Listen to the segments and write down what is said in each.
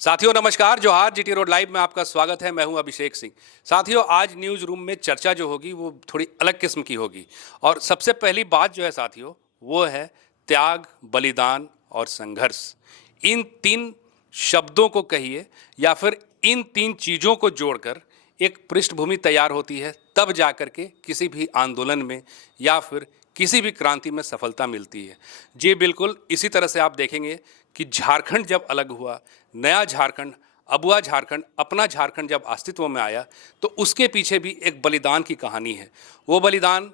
साथियों नमस्कार, जोहार। जीटी रोड लाइव में आपका स्वागत है। मैं हूं अभिषेक सिंह। साथियों, आज न्यूज़ रूम में चर्चा जो होगी वो थोड़ी अलग किस्म की होगी। और सबसे पहली बात जो है साथियों, वो है त्याग, बलिदान और संघर्ष। इन तीन शब्दों को कहिए या फिर इन तीन चीज़ों को जोड़कर एक पृष्ठभूमि तैयार होती है, तब जाकर के किसी भी आंदोलन में या फिर किसी भी क्रांति में सफलता मिलती है। जी बिल्कुल, इसी तरह से आप देखेंगे कि झारखंड जब अलग हुआ, नया झारखंड, अबुआ झारखंड, अपना झारखंड जब अस्तित्व में आया, तो उसके पीछे भी एक बलिदान की कहानी है। वो बलिदान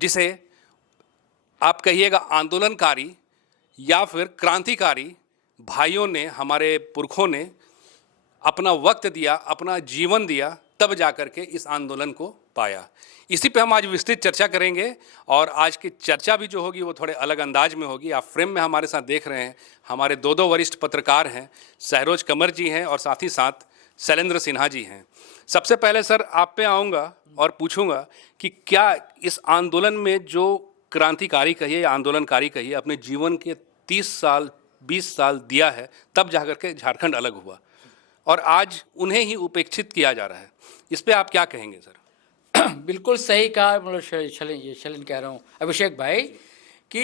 जिसे आप कहिएगा आंदोलनकारी या फिर क्रांतिकारी भाइयों ने, हमारे पुरखों ने अपना वक्त दिया, अपना जीवन दिया, तब जाकर के इस आंदोलन को पाया। इसी पे हम आज विस्तृत चर्चा करेंगे। और आज की चर्चा भी जो होगी वो थोड़े अलग अंदाज में होगी। आप फ्रेम में हमारे साथ देख रहे हैं, हमारे दो वरिष्ठ पत्रकार हैं, सहरोज कंवर जी हैं और साथ ही साथ शैलेंद्र सिन्हा जी हैं। सबसे पहले सर आप पे आऊँगा और पूछूंगा कि क्या इस आंदोलन में जो क्रांतिकारी कहिए या आंदोलनकारी कहिए, अपने जीवन के 30 साल 20 साल दिया है, तब जाकर के झारखंड अलग हुआ और आज उन्हें ही उपेक्षित किया जा रहा है। इस पे आप क्या कहेंगे सर? बिल्कुल सही कहा। मतलब शलिन कह रहा हूँ अभिषेक भाई कि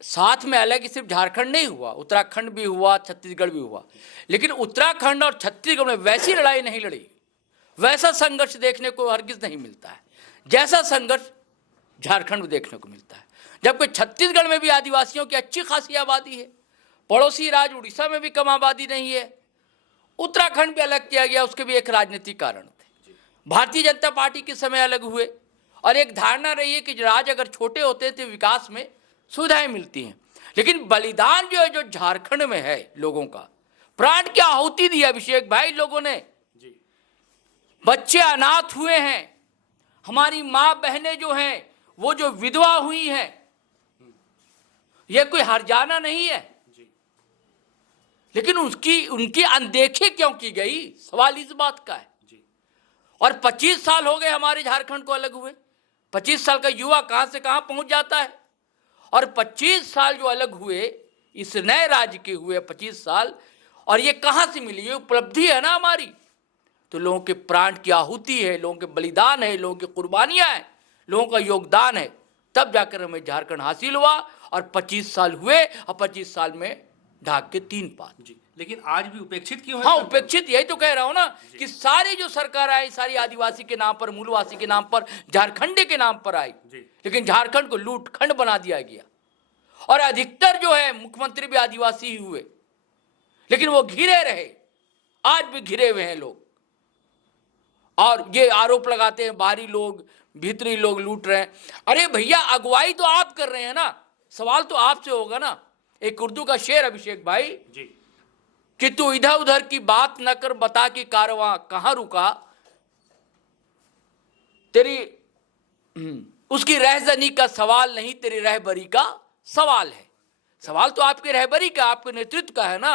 साथ में अलग सिर्फ झारखंड नहीं हुआ, उत्तराखंड भी हुआ, छत्तीसगढ़ भी हुआ, लेकिन उत्तराखंड और छत्तीसगढ़ में वैसी लड़ाई नहीं लड़ी, वैसा संघर्ष देखने को हरगिज नहीं मिलता है जैसा संघर्ष झारखंड में देखने को मिलता है। जबकि छत्तीसगढ़ में भी आदिवासियों की अच्छी खासी आबादी है, पड़ोसी राज्य उड़ीसा में भी कम आबादी नहीं है। उत्तराखंड भी अलग किया गया, उसके भी एक राजनीतिक कारण थे। भारतीय जनता पार्टी के समय अलग हुए और एक धारणा रही है कि राज्य अगर छोटे होते थे विकास में सुविधाएं मिलती हैं, लेकिन बलिदान जो है, जो झारखंड में है, लोगों का प्राण की आहुति दी अभिषेक भाई लोगों ने। बच्चे अनाथ हुए हैं, हमारी माँ बहनें जो हैं वो जो विधवा हुई हैं, यह कोई हरजाना नहीं है, लेकिन उनकी अनदेखी क्यों की गई, सवाल इस बात का है। और 25 साल हो गए हमारे झारखंड को अलग हुए। 25 साल का युवा कहां से कहां पहुंच जाता है। और 25 साल जो अलग हुए, इस नए राज्य के हुए 25 साल, और ये कहां से मिली, ये उपलब्धि है ना हमारी। तो लोगों के प्राण की आहुति है, लोगों के बलिदान है, लोगों की कुर्बानियां हैं, लोगों का योगदान है, तब जाकर हमें झारखंड हासिल हुआ। और 25 साल हुए और 25 साल में ढाक के 3 पात। जी, लेकिन आज भी उपेक्षित क्यों है? हाँ, उपेक्षित, यही तो कह रहा हूं ना कि सारी जो सरकार आई, सारी आदिवासी के नाम पर, मूलवासी के नाम पर, झारखंडी के नाम पर आई, लेकिन झारखंड को लूट खंड बना दिया गया। और अधिकतर जो है मुख्यमंत्री भी आदिवासी ही हुए, लेकिन वो घिरे रहे, आज भी घिरे हुए हैं लोग। और ये आरोप लगाते हैं बाहरी लोग, भीतरी लोग लूट रहे हैं। अरे भैया, अगुवाई तो आप कर रहे हैं ना, सवाल तो आपसे होगा ना। एक उर्दू का शेर अभिषेक भाई जी, कि तू इधर उधर की बात न कर, बता कि कारवां कहां रुका, तेरी उसकी रहजनी का सवाल नहीं, तेरी रहबरी का सवाल है। सवाल तो आपकी रहबरी का, आपके नेतृत्व का है ना।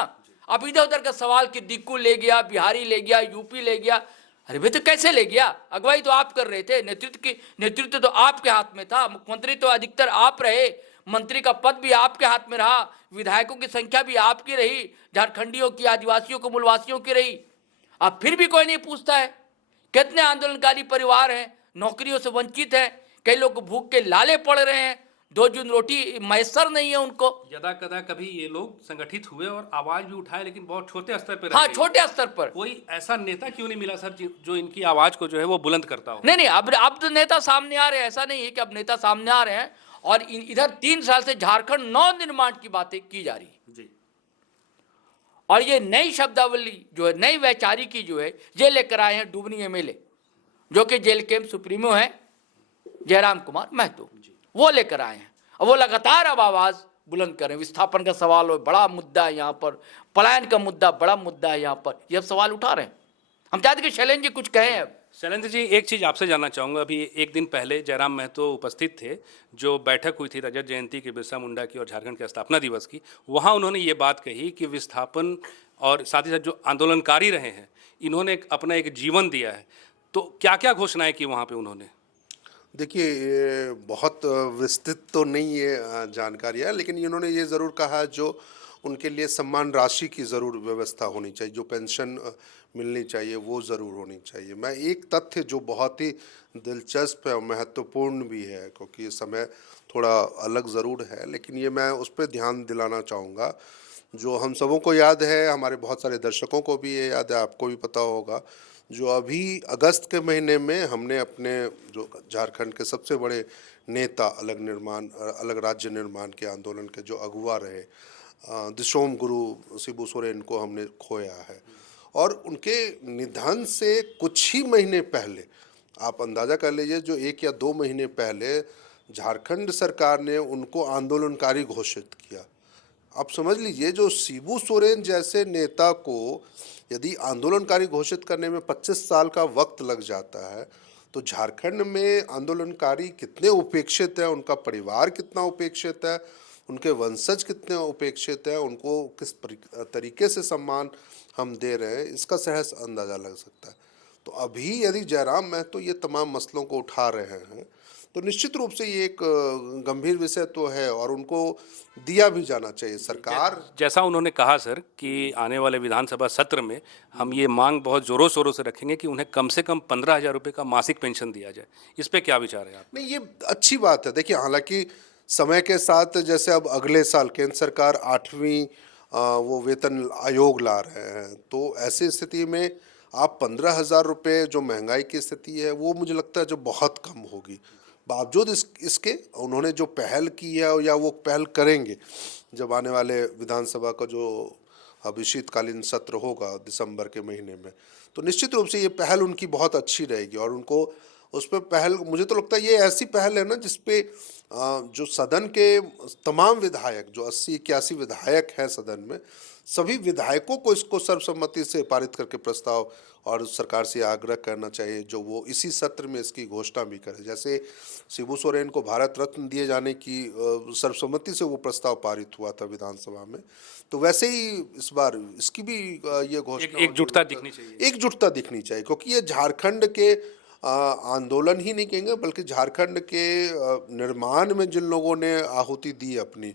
आप इधर उधर का सवाल कि दिक्कू ले गया, बिहारी ले गया, यूपी ले गया, अरे भाई तो कैसे ले गया? अगुवाई तो आप कर रहे थे, नेतृत्व तो आपके हाथ में था, मुख्यमंत्री तो अधिकतर आप रहे, मंत्री का पद भी आपके हाथ में रहा, विधायकों की संख्या भी आपकी रही, झारखंडियों की, आदिवासियों को, मूलवासियों की रही। अब फिर भी कोई नहीं पूछता है। कितने आंदोलनकारी परिवार हैं, नौकरियों से वंचित हैं, कई लोग भूख के लाले पड़ रहे हैं, 2 जून रोटी मैसर नहीं है उनको। यदा कदा कभी ये लोग संगठित हुए और आवाज भी उठाए, लेकिन बहुत छोटे स्तर पर। हाँ, छोटे स्तर पर। कोई ऐसा नेता क्यों नहीं मिला सर जो इनकी आवाज को जो है वो बुलंद करता हो? नहीं, अब तो नेता सामने आ रहे हैं, ऐसा नहीं है कि अब नेता सामने आ रहे हैं। और इधर 3 साल से झारखंड नवनिर्माण की बातें की जा रही है जी। और ये नई शब्दावली जो है, नई वैचारिकी जो है, ये लेकर आए हैं डुबनी एमएलए, जो कि जेल कैंप सुप्रीमो है, जयराम कुमार महतो, वो लेकर आए हैं। और वो लगातार अब आवाज बुलंद करें। विस्थापन का सवाल हो, बड़ा मुद्दा है यहाँ पर, पलायन का मुद्दा बड़ा मुद्दा है यहाँ पर, ये सवाल उठा रहे हैं। हम चाहते कि शैलेंद्र जी कुछ कहें। अब शैलेंद्र जी, एक चीज़ आपसे जानना चाहूँगा। अभी एक दिन पहले जयराम महतो उपस्थित थे, जो बैठक हुई थी रजत जयंती की, बिरसा मुंडा की और झारखंड के स्थापना दिवस की। वहाँ उन्होंने ये बात कही कि विस्थापन और साथ ही साथ जो आंदोलनकारी रहे हैं, इन्होंने अपना एक जीवन दिया है। तो क्या क्या घोषणाएं की वहाँ पे उन्होंने? देखिए, ये बहुत विस्तृत तो नहीं ये जानकारी है, लेकिन इन्होंने ये ज़रूर कहा, जो उनके लिए सम्मान राशि की ज़रूर व्यवस्था होनी चाहिए, जो पेंशन मिलनी चाहिए वो ज़रूर होनी चाहिए। मैं एक तथ्य जो बहुत ही दिलचस्प है और महत्वपूर्ण भी है, क्योंकि ये समय थोड़ा अलग ज़रूर है, लेकिन ये मैं उस पर ध्यान दिलाना चाहूँगा जो हम सबों को याद है, हमारे बहुत सारे दर्शकों को भी ये याद है, आपको भी पता होगा, जो अभी अगस्त के महीने में हमने अपने जो झारखंड के सबसे बड़े नेता, अलग राज्य निर्माण के आंदोलन के जो अगुवा रहे दिसोम गुरु शिबू सोरेन को हमने खोया है। और उनके निधन से कुछ ही महीने पहले, आप अंदाज़ा कर लीजिए, जो 1 या 2 महीने पहले झारखंड सरकार ने उनको आंदोलनकारी घोषित किया। आप समझ लीजिए, जो शिबू सोरेन जैसे नेता को यदि आंदोलनकारी घोषित करने में 25 साल का वक्त लग जाता है, तो झारखंड में आंदोलनकारी कितने उपेक्षित हैं, उनका परिवार कितना उपेक्षित है, उनके वंशज कितने उपेक्षित हैं, उनको किस तरीके से सम्मान हम दे रहे हैं, इसका सहज अंदाज़ा लग सकता है। तो अभी यदि जयराम महतो ये तमाम मसलों को उठा रहे हैं, तो निश्चित रूप से ये एक गंभीर विषय तो है और उनको दिया भी जाना चाहिए। सरकार, जैसा उन्होंने कहा सर कि आने वाले विधानसभा सत्र में हम ये मांग बहुत ज़ोरों शोरों से रखेंगे कि उन्हें कम से कम 15,000 रुपये का मासिक पेंशन दिया जाए। इस पे क्या विचार है आप? नहीं, ये अच्छी बात है। देखिए, हालांकि समय के साथ जैसे अब अगले साल केंद्र सरकार 8वीं वो वेतन आयोग ला रहे हैं, तो ऐसी स्थिति में आप 15,000 रुपये, जो महंगाई की स्थिति है, वो मुझे लगता है जो बहुत कम होगी। बावजूद इसके उन्होंने जो पहल की है या वो पहल करेंगे जब आने वाले विधानसभा का जो अभी शीतकालीन सत्र होगा दिसंबर के महीने में, तो निश्चित रूप से ये पहल उनकी बहुत अच्छी रहेगी और उनको उस पर पहल, मुझे तो लगता है ये ऐसी पहल है ना जिसपे जो सदन के तमाम विधायक, जो 80-81 विधायक हैं सदन में, सभी विधायकों को इसको सर्वसम्मति से पारित करके प्रस्ताव और सरकार से आग्रह करना चाहिए जो वो इसी सत्र में इसकी घोषणा भी करे। जैसे शिबू सोरेन को भारत रत्न दिए जाने की सर्वसम्मति से वो प्रस्ताव पारित हुआ था विधानसभा में, तो वैसे ही इस बार इसकी भी ये घोषणा, एकजुटता दिखनी चाहिए। एकजुटता दिखनी चाहिए, क्योंकि ये झारखंड के आंदोलन ही नहीं कहेंगे, बल्कि झारखंड के निर्माण में जिन लोगों ने आहुति दी अपनी,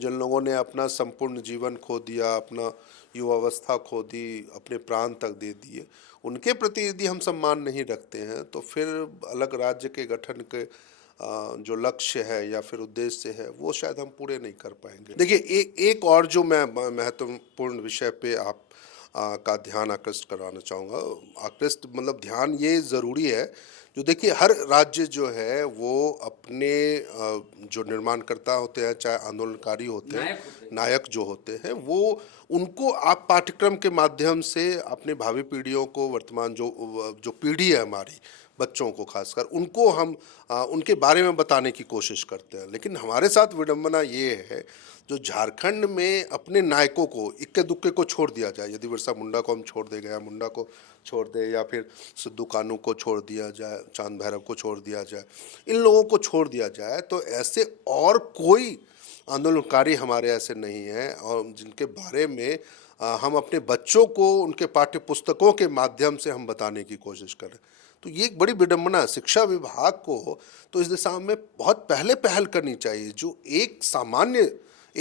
जिन लोगों ने अपना संपूर्ण जीवन खो दिया, अपना युवावस्था खो दी, अपने प्राण तक दे दिए, उनके प्रति यदि हम सम्मान नहीं रखते हैं, तो फिर अलग राज्य के गठन के जो लक्ष्य है या फिर उद्देश्य है, वो शायद हम पूरे नहीं कर पाएंगे। देखिए, एक और जो मैं महत्वपूर्ण विषय पे आप का ध्यान आकृष्ट कराना चाहूँगा, आकृष्ट मतलब ध्यान ये ज़रूरी है, जो देखिए हर राज्य जो है वो अपने जो निर्माणकर्ता होते हैं, चाहे आंदोलनकारी होते हैं, नायक जो होते हैं, वो उनको आप पाठ्यक्रम के माध्यम से अपने भावी पीढ़ियों को, वर्तमान जो पीढ़ी है हमारी, बच्चों को खासकर, उनको हम उनके बारे में बताने की कोशिश करते हैं। लेकिन हमारे साथ विडंबना ये है, जो झारखंड में अपने नायकों को इक्के दुक्के को छोड़ दिया जाए, यदि बिरसा मुंडा को हम छोड़ दे, गया मुंडा को छोड़ दे, या फिर सिद्धू कानू को छोड़ दिया जाए, चांद भैरव को छोड़ दिया जाए, इन लोगों को छोड़ दिया जाए, तो ऐसे और कोई आंदोलनकारी हमारे ऐसे नहीं हैं और जिनके बारे में हम अपने बच्चों को उनके पाठ्य पुस्तकों के माध्यम से हम बताने की कोशिश करें। तो ये एक बड़ी विडंबना है। शिक्षा विभाग को तो इस दिशा में बहुत पहले पहल करनी चाहिए, जो एक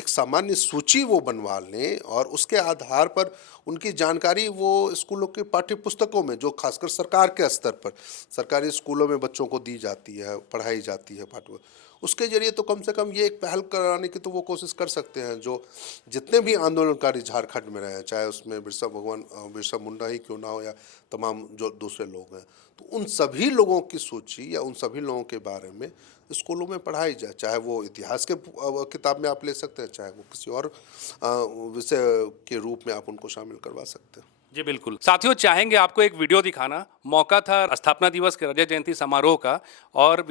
सामान्य सूची वो बनवा लें और उसके आधार पर उनकी जानकारी वो स्कूलों के पाठ्य पुस्तकों में, जो खासकर सरकार के स्तर पर सरकारी स्कूलों में बच्चों को दी जाती है, पढ़ाई जाती है पाठ्य, उसके जरिए तो कम से कम ये एक पहल कराने की तो वो कोशिश कर सकते हैं। जो जितने भी आंदोलनकारी झारखंड में रहे, चाहे उसमें बिरसा मुंडा ही क्यों ना हो या तमाम जो दूसरे लोग हैं, तो उन सभी लोगों की सूची या उन सभी लोगों के बारे में स्कूलों में पढ़ाई जाए, चाहे वो इतिहास के किताब में आप ले सकते हैं, चाहे वो किसी और विषय के रूप में आप उनको शामिल करवा सकते हैं। जी बिल्कुल। साथियों, चाहेंगे आपको एक वीडियो दिखाना। मौका था स्थापना दिवस के रजत जयंती समारोह का और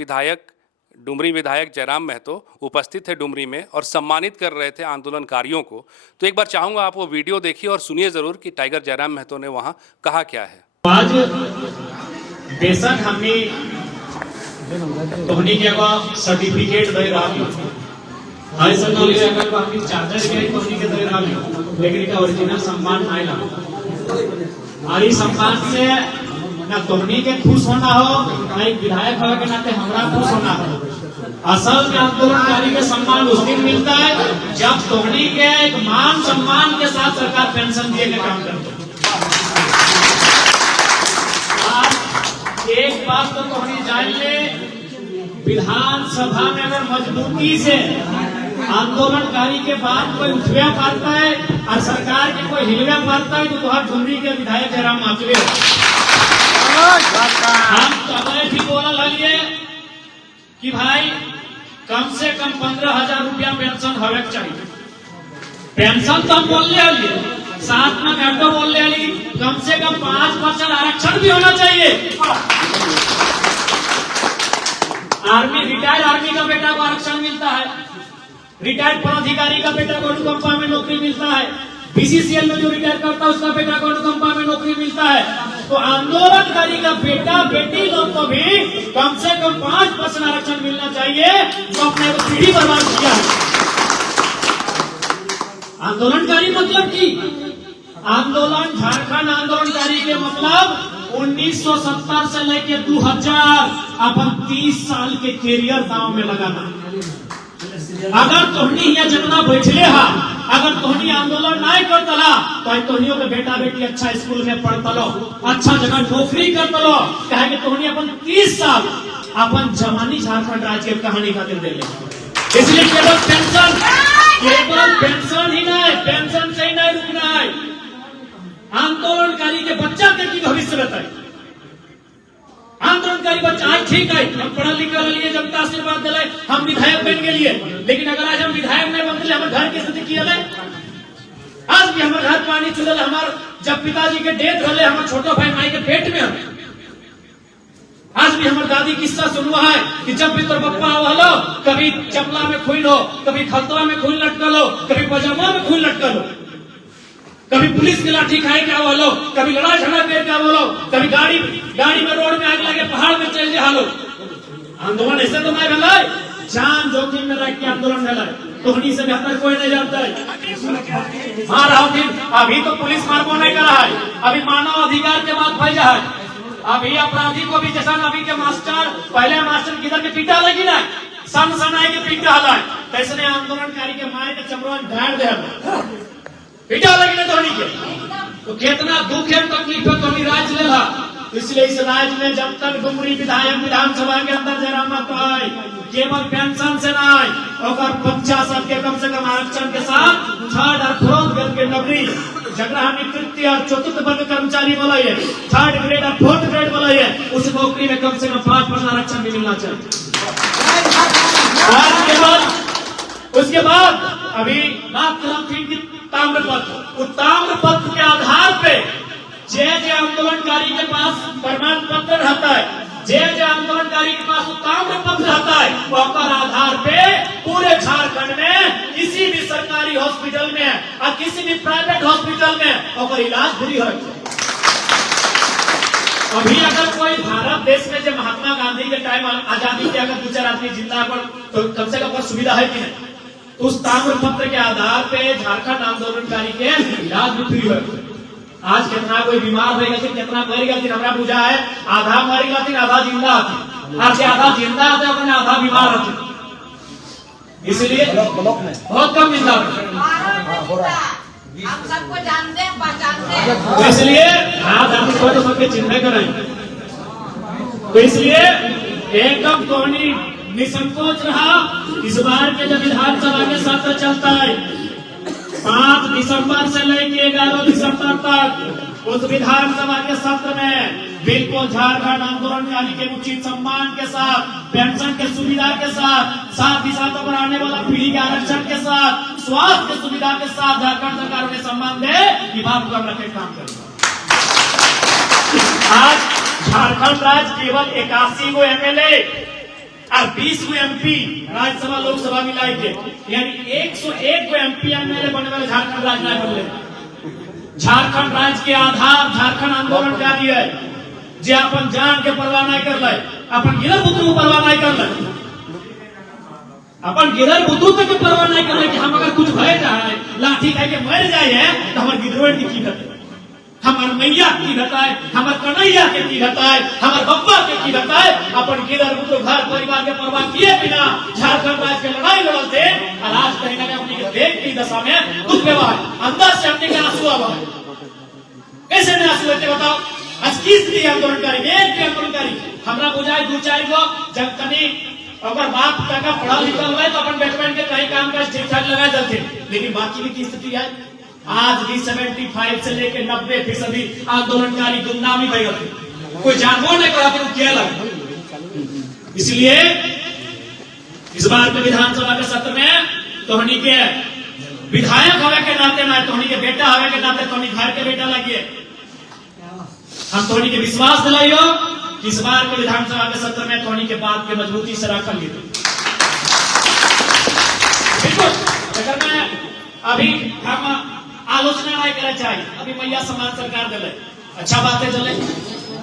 डुमरी विधायक जयराम महतो उपस्थित थे डुमरी में और सम्मानित कर रहे थे आंदोलनकारियों को। तो एक बार चाहूँगा आप वो वीडियो देखिए और सुनिए ज़रूर कि टाइगर जयराम महतो ने वहाँ कहा क्या है। आज बेशक हमने तोहनी के एगो सर्टिफिकेट दे रहा हाई सकल के अगर हमनी चार्जर के तोहनी के दे रहा, लेकिन का ओरिजिनल सम्मान नहीं ला। और इस सम्मान से ना तोहनी के खुश होना हो, ना एक विधायक होने के नाते हमरा खुश होना हो। असल में आंदोलनकारी के सम्मान उस दिन मिलता है जब तोहनी के एक मान सम्मान के साथ सरकार पेंशन दिए के काम करती है। आज एक बात तो तोहनी जान ले, विधानसभा में अगर मजबूती से आंदोलनकारी के बाद कोई उठवा पाता है और सरकार के कोई हिलवा पाता है तो तुहार झुमरी के विधायक जयराम माचवे। हम कभी भी बोल रही कि भाई कम से कम 15,000 रुपया पेंशन होवे चाहिए। पेंशन तो हम बोल रहे, साथ में मैं तो बोल रही कम से कम 5% आरक्षण भी होना चाहिए। आर्मी, रिटायर्ड आर्मी का बेटा को आरक्षण मिलता है, रिटायर्ड पदाधिकारी का बेटा को अनुकंपा में नौकरी मिलता है, बीसीसीएल में जो रिटायर करता है उसका बेटा को अनुकंपा में नौकरी मिलता है। तो आंदोलनकारी का बेटा बेटी लोग को भी कम से कम 5% आरक्षण मिलना चाहिए जो अपने को पीढ़ी बर्बाद किया है। आंदोलनकारी मतलब की आंदोलन, झारखंड आंदोलनकारी के मतलब 1970 से लेके 2000 अपन 30 साल के कैरियर दांव में लगाना। अगर तोहनी यहाँ जितना बैठले हा, अगर तोहनी आंदोलन नहीं करतला तो तोहनियों के बेटा बेटी अच्छा स्कूल में पढ़तलो, अच्छा जगह नौकरी करतलो, कहे कि तोहनी अपन 30 साल अपन जवानी झारखंड राज्य की कहानी खातिर दे ले। इसलिए केवल पेंशन ही नहीं, पेंशन से ही नहीं रुकना है। आंदोलनकारी के बच्चा के की भविष्य बताए। आंदोलनकारी बच्चा आज ठीक है, हम पढ़ा लिखा लिए, जनता आशीर्वाद दिलाए, हम विधायक बन गए, लेकिन अगर आज हम विधायक नहीं बनते हमारे घर की स्थिति की है। आज भी हमारे घर पानी चुनल, हमारे जब पिताजी के डेथ रहे हमारे छोटा भाई माई के पेट में, आज भी हमारी दादी किस्सा सुनवा है कि जब भी तो पप्पा हो, कभी चपला में खून हो, कभी खतरा में खून लटकल हो, कभी पजामा में खून लटकल हो, कभी पुलिस की लाठी खाए क्या वालो, कभी लड़ाई झगड़ा कर क्या वालो, कभी गाड़ी में रोड में आग लगे, पहाड़ में चल जाए। आंदोलन ऐसे तो नहीं भला, जान जोखिम में रख के आंदोलन भला, तोहनी से बेहतर कोई नहीं जानता है। हाँ राहुल, अभी तो पुलिस मारबो नहीं कर रहा है, अभी मानव अधिकार के बात भैया है, अभी अपराधी को भी जैसा अभी के मास्टर, पहले मास्टर किधर के पीटा लगी ना, सन आई के पीटा हला, कैसे आंदोलनकारी के मारे के चमड़ा ढाड़ दे पीटा लगी ना धोनी के। तो कितना दुख है, तकलीफ है, तो राज्य ले रहा। इसलिए इस राज्य में जब तक डुमरी विधायक विधानसभा के अंदर जयराम मातो है, केवल पेंशन से नहीं, और बच्चा सबके कम से कम आरक्षण के साथ 3rd और 4th ग्रेड के नौकरी, जगह हमें तृतीय और चतुर्थ वर्ग कर्मचारी बोला है, 3rd ग्रेड और 4th ग्रेड बोला है, उस नौकरी में कम से कम 5% आरक्षण भी मिलना चाहिए। उसके बाद अभी बात करें ताम्रपत्र, उस ताम्रपत्र के आधार पे जे आंदोलनकारी के पास प्रमाण पत्र रहता है, जे आंदोलनकारी के पास ताम्रपत्र रहता है, वो आधार पे पूरे झारखंड में किसी भी सरकारी हॉस्पिटल में और किसी भी प्राइवेट हॉस्पिटल में और इलाज फ्री हो। अभी अगर कोई भारत देश में जो महात्मा गांधी के टाइम आजादी के अगर 2-4 आदमी जिंदा पर तो कम से कम सुविधा है कि नहीं, उस ताम्रपत्र के आधार पे झारखंड आंदोलनकारी के इलाज भी फ्री हो। आज कितना कोई बीमार हो गया, कितना मर गया, हमारा बुझा है आधा मर गया, आधा जिंदा आती, आज आधा जिंदा आते अपने आधा बीमार होते, इसलिए बहुत कम जिंदा हम सबको जानते हैं, पहचानते हैं। तो इसलिए तो सबके चिन्ह करें। तो इसलिए एकदम तोहनी निसंकोच रहा। इस बार के जब विधानसभा के सत्र चलता है 5 दिसंबर से लेकर 11 दिसंबर तक, उस विधानसभा के सत्र में बिल्कुल झारखंड आंदोलनकारी के उचित सम्मान के साथ, पेंशन के सुविधा के साथ ही साथ पर आने वाला पीढ़ी के आरक्षण के साथ, स्वास्थ्य की सुविधा के साथ झारखंड सरकार ने सम्मान दे कि बात कर रखे काम करें। आज झारखंड राज्य केवल 81 गो एमएलए और 20 गो एमपी राज्यसभा लोकसभा मिलाई के, यानी 101 गो एमपी एमएलए बनने वाले झारखंड राज्य नहीं बनले। झारखंड राज्य के आधार झारखंड आंदोलनकारी है, जे अपन जान के परवाह नहीं कर ले, अपन गिरल बुतरू को परवाह नहीं कर ले, अपन गिरल बुतरू तक के परवाह नहीं कर ले कि हम अगर कुछ भय जाए, लाठी खाई के मर जाए तो हमारे गिरवेट की कीमत हमार मैया की बताए, हमार कन्हैया के की बताए, हमार बप्पा के की बताए, अपन किधर तो घर परिवार के परवाह किए बिना झारखंड राज्य के लड़ाई लड़ल थे, और आज कहीं ना कहीं अपनी के देख की दशा में दुख व्यवहार अंदर से अपने के आंसू आवा है। कैसे नहीं आंसू लेते बताओ? आज किस लिए आंदोलनकारी, एक भी आंदोलनकारी हमरा बुझाए दो चार गो जब तनी अगर बाप का पढ़ा लिखा हुआ है तो अपन बैठबैठ के कहीं काम काज ठीक ठाक लगा जाते, लेकिन बाकी की स्थिति है आज भी 75 से लेकर 90% आंदोलनकारी गुमनामी भय गए, कोई जानबूझ नहीं करा तो क्या लगा। इसलिए इस बार के विधानसभा के सत्र में तोहनी के विधायक होवे के नाते ना, तोहनी के बेटा होवे के नाते तोहनी घर के बेटा लगिए, हम तोहनी के विश्वास दिलाइयो कि इस बार के विधानसभा के सत्र में तोहनी के बात के मजबूती से रखल गई। बिल्कुल अगर मैं अभी हम आलोचना नहीं करना चाहिए, अभी मैया समान सरकार दिले अच्छा बात है चले,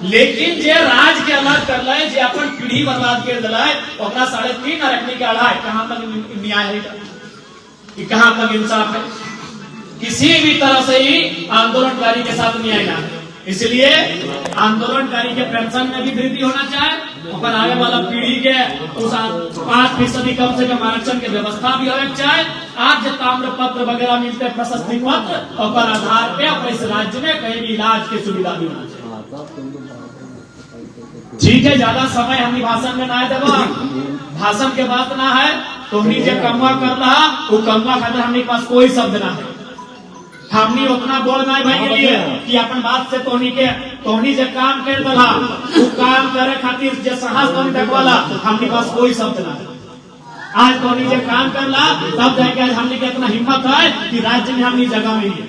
लेकिन जे राज के अलग कर ले, जे अपन पीढ़ी बर्बाद कर दिला ओकरा 3.5 रखने के अढ़ाई कहां तक न्याय है, कि कहां तक इंसाफ है? किसी भी तरह से ही आंदोलनकारी के साथ न्याय ना। इसलिए आंदोलनकारी के पेंशन में भी वृद्धि होना चाहिए और आगे वाला पीढ़ी के उस 5% कम से कम आरक्षण के व्यवस्था भी होना चाहिए। आज जो ताम्र पत्र वगैरह मिलते हैं, प्रशस्ति पत्र, और आधार पे इस राज्य में कहीं भी इलाज की सुविधा भी होना चाहिए। ठीक है, ज्यादा समय हम भाषण में ना देवा, भाषण के बात ना है तो हमने जो कमवा कर रहा वो कमवा खातिर हमने पास कोई शब्द ना है, हमनी उतना बोल नहीं भाई के लिए कि अपन बात से तोहनी जो काम कर दला वो काम करे खातिर जो साहस तोहनी देखवाला हमनी पास कोई शब्द ना है। आज तोहनी जो काम करला तब जाके आज हमनी के इतना हिम्मत है कि राज्य में हमनी जगह मिली है।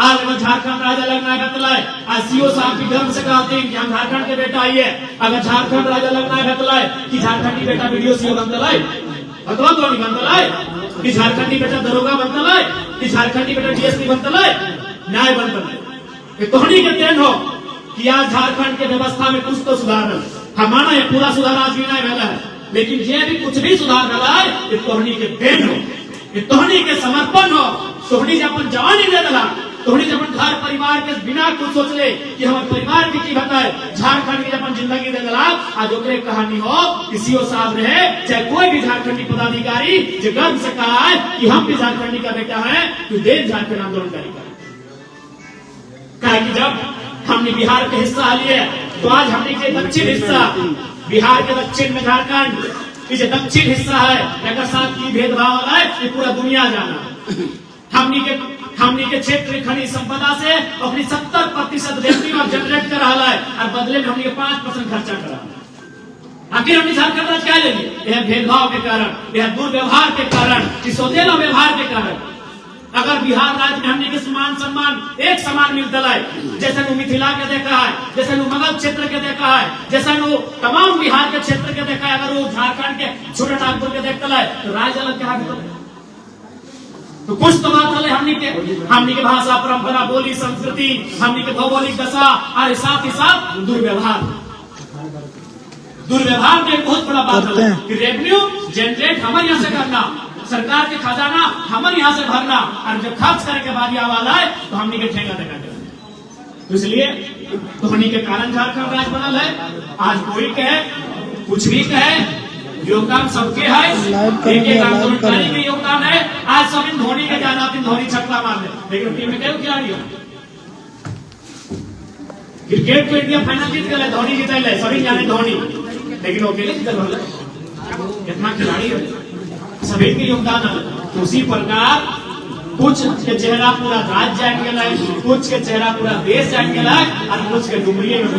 आज अगर झारखंड राज्य लगना है, आज सीओ साहब भी गर्व से कहते हैं कि हम झारखंड के बेटा आइए, अगर झारखंड राज्य लगना है कि झारखंडी बेटा वीडियो सीओ बनता है, भगवान तो नहीं बनता है कि झारखंडी बेटा दरोगा बनता है, कि झारखंडी बेटा डीएसपी बनता है, न्याय बनता है। तोहनी के देन हो कि आज झारखंड के व्यवस्था में कुछ तो सुधार है, हमारा ये पूरा सुधार आज भी नहीं मिला है, लेकिन ये भी कुछ भी सुधार मिला है ये तोहनी के देन हो, ये तोहनी के समर्पण हो। तोहनी जब अपन जवानी दे दिला, तोहनी जब अपन घर परिवार के बिना कुछ सोच ले कि हमारे परिवार की की बताए झारखंड की जब अपन जिंदगी दे दिला, आज ओकरे कहानी हो कि सीओ साहब रहे चाहे कोई भी झारखंडी पदाधिकारी जो गर्व से कहा है कि हम भी झारखंडी का बेटा है, तो देश झारखंड आंदोलनकारी का कि जब हमने बिहार के हिस्सा लिए तो आज हमने के दक्षिण हिस्सा बिहार के दक्षिण में झारखंड जो दक्षिण हिस्सा है अगर साथ की भेदभाव है ये पूरा दुनिया जाना। हमनी के क्षेत्र खनिज संपदा से अपनी 70% रेवेन्यू जनरेट कर रहा है और बदले में हमने 5% खर्चा करा। आखिर हमने झारखंड राज्य क्या लेंगे? यह भेदभाव के कारण, यह दुर्व्यवहार के कारण, सौतेला व्यवहार के कारण। अगर बिहार राज्य में हमने के सम्मान एक समान मिलता है, जैसे वो मिथिला के देखा है, जैसे वो मगध क्षेत्र के देखा है, जैसे वो तमाम बिहार के क्षेत्र के देखा है, अगर वो झारखंड के छोटे नागपुर के देखता है तो राज्य अलग क्या तो कुछ तो बात है हमनी के भाषा परंपरा बोली संस्कृति हमनी के भौगोलिक दशा और साथ ही साथ दुर्व्यवहार में बहुत बड़ा बात है कि रेवेन्यू जनरेट हमारे यहाँ से करना, सरकार के खजाना हमारे यहाँ से भरना, और जब खर्च करने के बाद वाला है तो हमनी के ठेका देखा जाए। तो इसलिए हमनी के कारण झारखंड राज्य बनल है। आज कोई कहे कुछ भी कहे, योगदान सबके है, एक आंदोलनकारी के योगदान है। आज सब इन धोनी के जाना, धोनी छक्का मार दे, लेकिन टीम में क्या खिलाड़ी हो क्रिकेट को इंडिया फाइनल जीत गए, धोनी जीत गए, सभी जाने धोनी, लेकिन वो अकेले जीतल हो कितना खिलाड़ी है, सभी के योगदान है। उसी प्रकार कुछ के चेहरा पूरा राज्य जान गया, कुछ के चेहरा पूरा देश जान गया, और कुछ के डुमरिए में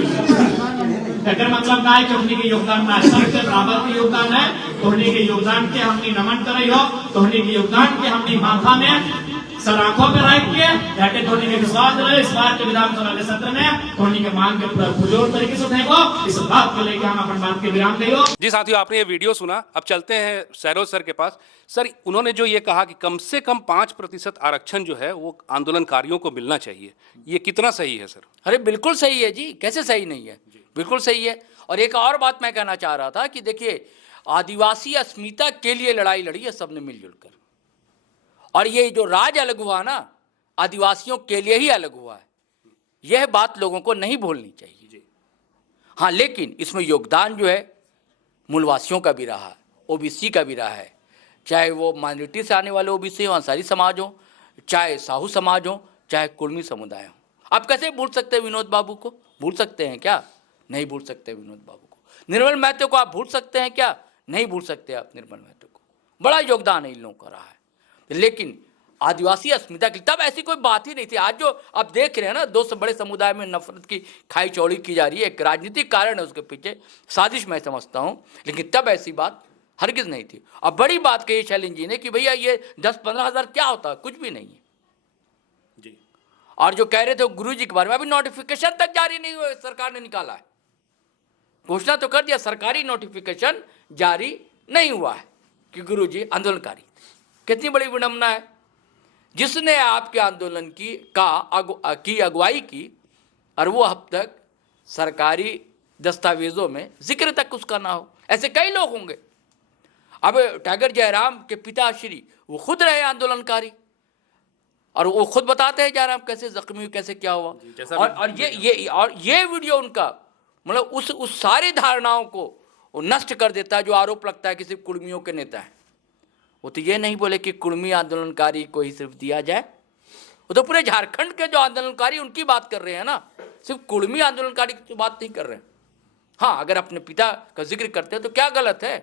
अगर मतलब ना है कि हमने के योगदान ना है, सबके बराबर के योगदान है। तोहनी के योगदान के हमने नमन करे हो, तोहनी के योगदान के हमने माथा में सर आंखों पे रख के जाके तोहनी के विश्वास रहे। इस बार के विधानसभा के सत्र में तोहनी के मांग के पूरा पुरजोर तरीके से उठेगो, इस बात को लेकर हम अपन बात के विराम देंगे। जी साथियों, आपने ये वीडियो सुना, अब चलते हैं सैरोज सर के पास। सर, उन्होंने जो ये कहा कि कम से कम 5% आरक्षण जो है वो आंदोलनकारियों को मिलना चाहिए, ये कितना सही है सर? अरे बिल्कुल सही है जी, कैसे सही नहीं है, बिल्कुल सही है। और एक और बात मैं कहना चाह रहा था कि देखिए, आदिवासी अस्मिता के लिए लड़ाई लड़ी है सबने मिलजुल कर, और ये जो राज्य अलग हुआ ना, आदिवासियों के लिए ही अलग हुआ है। यह बात लोगों को नहीं भूलनी चाहिए। हाँ, लेकिन इसमें योगदान जो है मूलवासियों का भी रहा है, ओबीसी का भी रहा है, चाहे वो माइनॉरिटी से आने वाले ओबीसी हो, अंसारी समाज हो, चाहे साहू समाज हो, चाहे कुर्मी समुदाय हो। आप कैसे भूल सकते हैं विनोद बाबू को? भूल सकते हैं क्या? नहीं भूल सकते विनोद बाबू को। निर्मल महतो को आप भूल सकते हैं क्या? नहीं भूल सकते आप निर्मल महतो को। बड़ा योगदान है इन लोगों का रहा है। लेकिन आदिवासी अस्मिता की तब ऐसी कोई बात ही नहीं थी। आज जो आप देख रहे हैं ना, दो बड़े समुदाय में नफरत की खाई चौड़ी की जा रही है, एक राजनीतिक कारण है उसके पीछे, साजिश मैं समझता हूँ, लेकिन तब ऐसी बात हरगिज नहीं थी। अब बड़ी बात कही शैलेंद्र जी ने कि भैया ये 10-15 हज़ार क्या होता है? कुछ भी नहीं है जी। और जो कह रहे थे गुरु जी के बारे में, अभी नोटिफिकेशन तक जारी नहीं हुआ, सरकार ने निकाला है, घोषणा तो कर दिया, सरकारी नोटिफिकेशन जारी नहीं हुआ है कि गुरु जी आंदोलनकारी। कितनी बड़ी विडंबना है। जिसने आपके आंदोलन की अगुवाई की और वो अब तक सरकारी दस्तावेजों में जिक्र तक उसका ना हो। ऐसे कई लोग होंगे। अब टाइगर जयराम के पिताश्री वो खुद रहे आंदोलनकारी और वो खुद बताते हैं जयराम कैसे जख्मी हुए, कैसे क्या हुआ। और ये वीडियो उनका मतलब उस सारी धारणाओं को वो नष्ट कर देता है जो आरोप लगता है कि सिर्फ कुर्मियों के नेता हैं। वो तो ये नहीं बोले कि कुर्मी आंदोलनकारी को ही सिर्फ दिया जाए, वो तो पूरे झारखंड के जो आंदोलनकारी उनकी बात कर रहे हैं ना, सिर्फ कुर्मी आंदोलनकारी की तो बात नहीं कर रहे हैं। हाँ, अगर अपने पिता का जिक्र करते हैं तो क्या गलत है?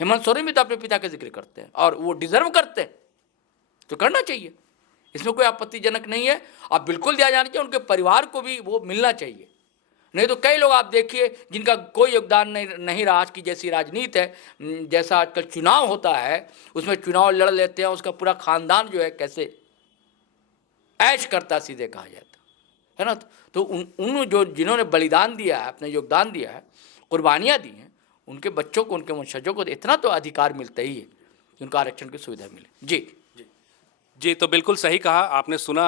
हेमंत सोरेन भी तो अपने पिता का जिक्र करते हैं और वो डिजर्व करते हैं, तो करना चाहिए, इसमें कोई आपत्तिजनक नहीं है। अब बिल्कुल दिया जाना चाहिए, उनके परिवार को भी वो मिलना चाहिए। नहीं तो कई लोग आप देखिए जिनका कोई योगदान नहीं रहा। आज की जैसी राजनीति है, जैसा आजकल चुनाव होता है, उसमें चुनाव लड़ लेते हैं, उसका पूरा खानदान जो है कैसे ऐश करता सीधे कहा जाता है ना। तो उन जो जिन्होंने बलिदान दिया है, अपने योगदान दिया है, कुर्बानियाँ दी हैं, उनके बच्चों को, उनके वंशजों को इतना तो अधिकार मिलता ही है कि उनको आरक्षण की सुविधा मिले। जी जी, तो बिल्कुल सही कहा आपने। सुना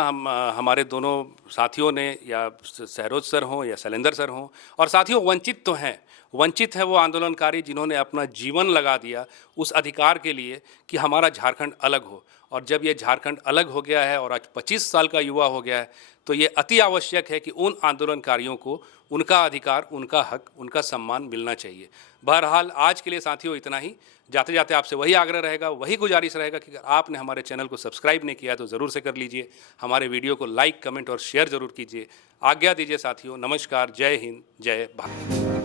हमारे दोनों साथियों ने, या सहरोज सर हों या शैलेंद्र सर हों, और साथियों वंचित तो हैं, वंचित है वो आंदोलनकारी जिन्होंने अपना जीवन लगा दिया उस अधिकार के लिए कि हमारा झारखंड अलग हो। और जब ये झारखंड अलग हो गया है और आज 25 साल का युवा हो गया है, तो ये अति आवश्यक है कि उन आंदोलनकारियों को उनका अधिकार, उनका हक, उनका सम्मान मिलना चाहिए। बहरहाल आज के लिए साथियों इतना ही। जाते जाते आपसे वही आग्रह रहेगा, वही गुजारिश रहेगा कि अगर आपने हमारे चैनल को सब्सक्राइब नहीं किया तो ज़रूर से कर लीजिए। हमारे वीडियो को लाइक, कमेंट और शेयर ज़रूर कीजिए। आज्ञा दीजिए साथियों। नमस्कार, जय हिंद, जय भारत।